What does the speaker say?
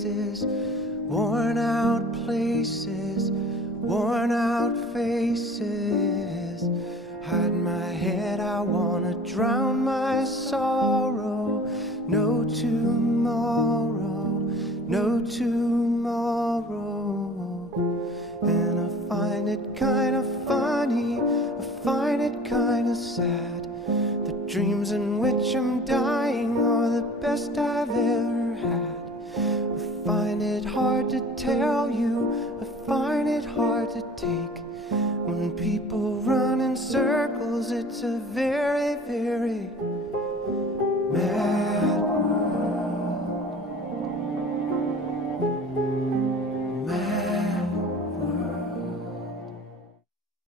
faces, worn out places, worn out faces. Hide my head, I wanna drown my sorrow. No tomorrow, no tomorrow. And I find it kinda funny, I find it kinda sad. The dreams in which I'm dying are the best I've ever had. I find it hard to tell you, I find it hard to take. When people run in circles, it's a very, very mad